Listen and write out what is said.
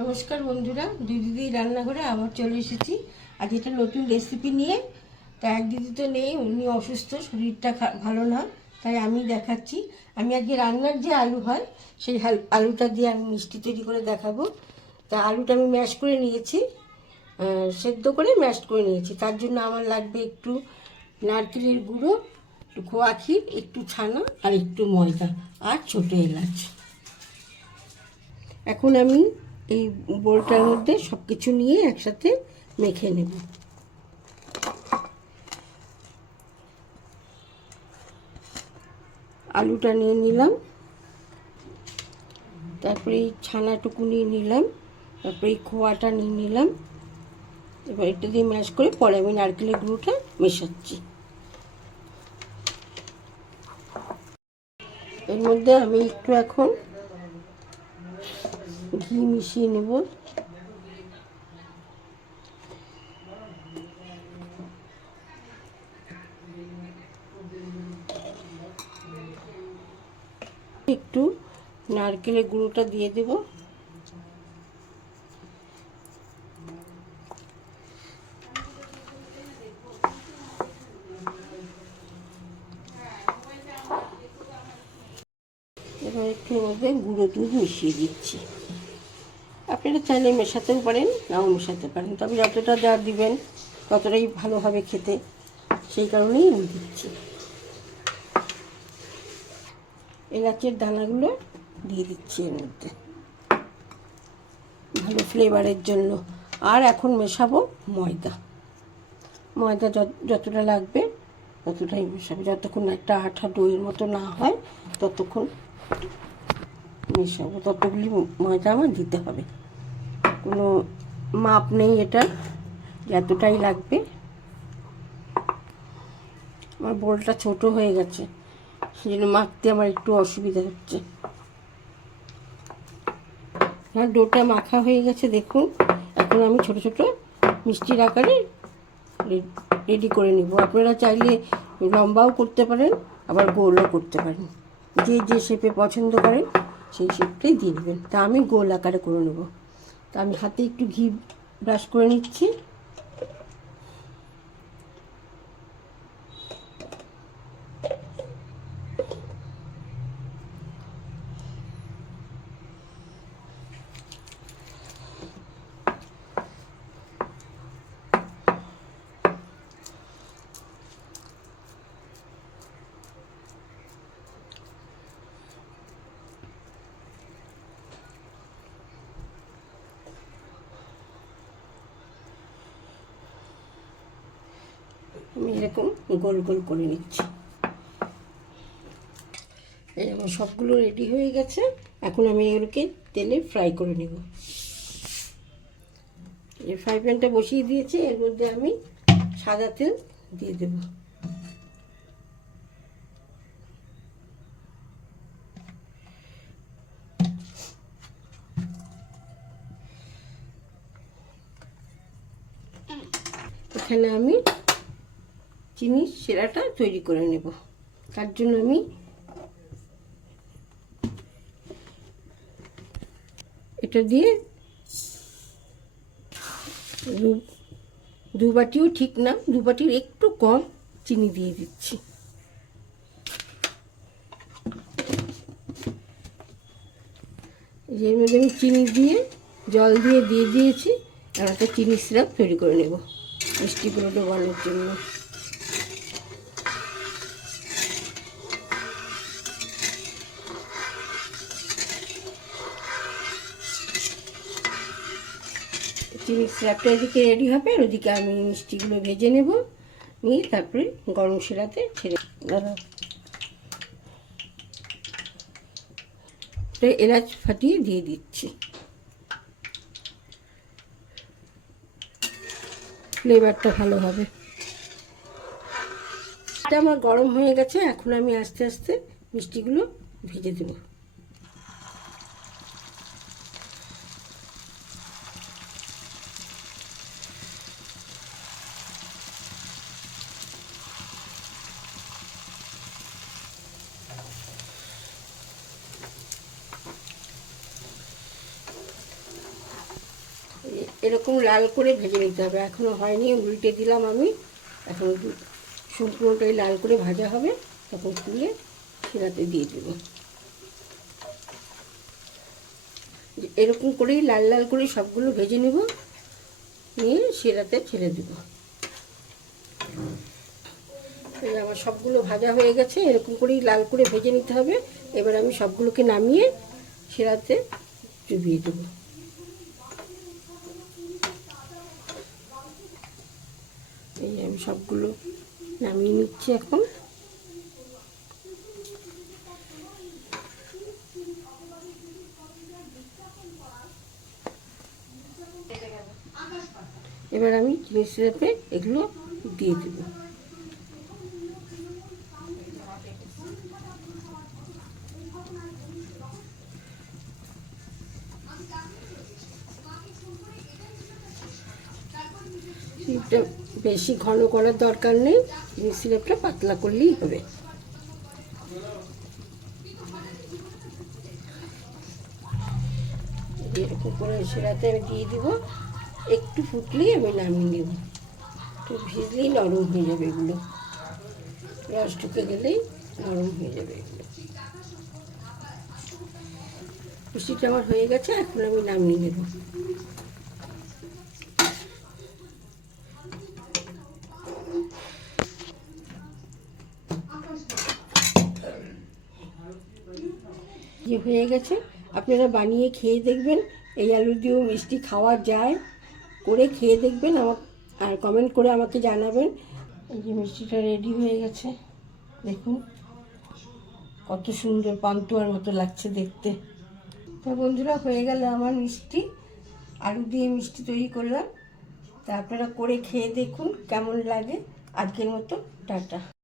নমস্কার বন্ধুরা দুই দিদি রান্নাঘরে আবার চলে এসেছি। আজ এটা নতুন রেসিপি নিয়ে। তা এক দিদি তো নেই, উনি অসুস্থ, শরীরটা ভালো না, তাই আমি দেখাচ্ছি। আমি আজকে রান্নার যে আলু হয়, সেই আলুটা দিয়ে আমি মিষ্টি তৈরি করে দেখাবো। তা আলুটা আমি ম্যাশ করে নিয়েছি সেদ্ধ করে ম্যাশ করে নিয়েছি। তার জন্য আমার লাগবে একটু নারকেলের গুঁড়ো, একটু খোয়া ক্ষীর, একটু ছানা আর একটু ময়দা আর ছোটো এলাচ। এখন আমি এই বোলটার মধ্যে সব কিছু নিয়ে একসাথে মেখে নেব। আলুটা নিয়ে নিলাম। তারপরে ছানাটুকু নিয়ে নিলাম। তারপরে খোয়াটা নিয়ে নিলাম। এবার এটা দিয়ে ম্যাশ করে পরে আমি নারকেলের গুঁড়োটা মেশাচ্ছি। এর মধ্যে আমি একটু এখন ঘি মিশিয়ে নেব? একটু নারকেলের গুঁড়োটা দিয়ে দেব। এবার একটু গুঁড়ো দুধ মিশিয়ে দিচ্ছি। আপনারা চাইলে মেশাতেও পারেন, নাও মেশাতে পারেন। তবে যতটা যা দিবেন, ততটাই ভালো হবে খেতে। সেই কারণেই আমি দিচ্ছি। এলাচের দানাগুলো দিয়ে দিচ্ছি এর মধ্যে। ভালো ফ্লেভারের জন্য। আর এখন মেশাবো ময়দা। ময়দা যত- যতটা লাগবে, ততটাই মেশাবো। যতক্ষণ একটা আঠা দইয়ের মতো না হয়, ততক্ষণ মেশাবো। ততগুলি ময়দা আমার দিতে হবে। কোনো মাপ নেই এটা, যতটাই লাগবে। আমার বোলটা ছোট হয়ে গেছে সেই জন্য মাখতে আমার একটু অসুবিধা হচ্ছে। আমার ডোটা মাখা হয়ে গেছে, দেখুন। এখন আমি ছোট ছোট মিষ্টির আকারে রেডি করে নিব। আপনারা চাইলে লম্বাও করতে পারেন, আবার গোলও করতে পারেন। যে যে শেপে পছন্দ করেন, সেই শেপটাই দিয়ে দেবেন। তা আমি গোল আকারে করে নেব। তা আমি হাতে একটু ঘি ব্রাশ করে নিচ্ছি। আমি এরকম গোল গোল করে নিচ্ছি। এই আমার সবগুলো রেডি হয়ে গেছে। এখন আমি এগুলোকে তেলে ফ্রাই করে নেব। এই ফ্রাই প্যানটা বসিয়ে দিয়েছি, এর মধ্যে আমি সাদা তেল দিয়ে দেব। এখানে আমি চিনি সেরাটা তৈরি করে নেব। তার জন্য আমি এটা দিয়ে দু- বাটিও ঠিক না, দু বাটির একটু কম চিনি দিয়ে দিচ্ছি। এর মধ্যে আমি চিনি দিয়ে, জল দিয়ে দিয়ে দিয়েছি, আর একটা চিনি সিরাপ তৈরি করে নেব। মিষ্টি মিষ্টিগুলো ডোবানোর জন্য। চিনি স্ল্যাবটা এদিকে রেডি হবে, আর ওদিকে আমি মিষ্টিগুলো ভেজে নেব। নিয়ে তারপরে গরম শিরাতে ছেড়ে দাঁড়াও এলাচ ফাটিয়ে দিয়ে দিচ্ছি। ফ্লেভারটা ভালো হবে। এটা আমার গরম হয়ে গেছে, এখন আমি আস্তে আস্তে মিষ্টিগুলো ভেজে দেবো। এরকম লাল করে ভেজে নিতে হবে। এখনও হয়নি, উল্টে দিলাম আমি। এখন সম্পূর্ণটাই লাল করে ভাজা হবে। তখন তুলে শিরাতে দিয়ে দেবো। এরকম করেই লাল লাল করে সবগুলো ভেজে নেব। নিয়ে সেরাতে ছেড়ে দেবো। আমার সবগুলো ভাজা হয়ে গেছে, এরকম করেই লাল করে ভেজে নিতে হবে। এবার আমি সবগুলোকে নামিয়ে শিরাতে চুবিয়ে দেবো। এই আমি সবগুলো নামিয়ে নিচ্ছি এখন। এবার আমি চিনি সিরাপে এগুলো দিয়ে দেবো। সিরাপটা বেশি ঘন করার দরকার নেই চিনি সিরাপটা পাতলা করলেই হবে। এরকম করে সেরাতে আমি দিয়ে দিব। একটু ফুটলেই আমি নামিয়ে নেব। একটু ভিজলেই নরম হয়ে যাবে এগুলো। রস ঢুকে গেলেই নরম হয়ে যাবে এগুলো। মিষ্টিটা আমার হয়ে গেছে, এখন আমি নামিয়ে নেব। হয়ে গেছে। আপনারা বানিয়ে খেয়ে দেখবেন। এই আলু দিয়েও মিষ্টি খাওয়া যায়। করে খেয়ে দেখবেন। আমার, আর কমেন্ট করে আমাকে জানাবেন। এই যে মিষ্টিটা রেডি হয়ে গেছে। দেখুন, কত সুন্দর পান্তুয়ার মতো লাগছে দেখতে। তো বন্ধুরা, হয়ে গেল আমার মিষ্টি। আলু দিয়ে মিষ্টি তৈরি করলাম। তা আপনারা করে খেয়ে দেখুন কেমন লাগে। আজকের মতো, টাটা।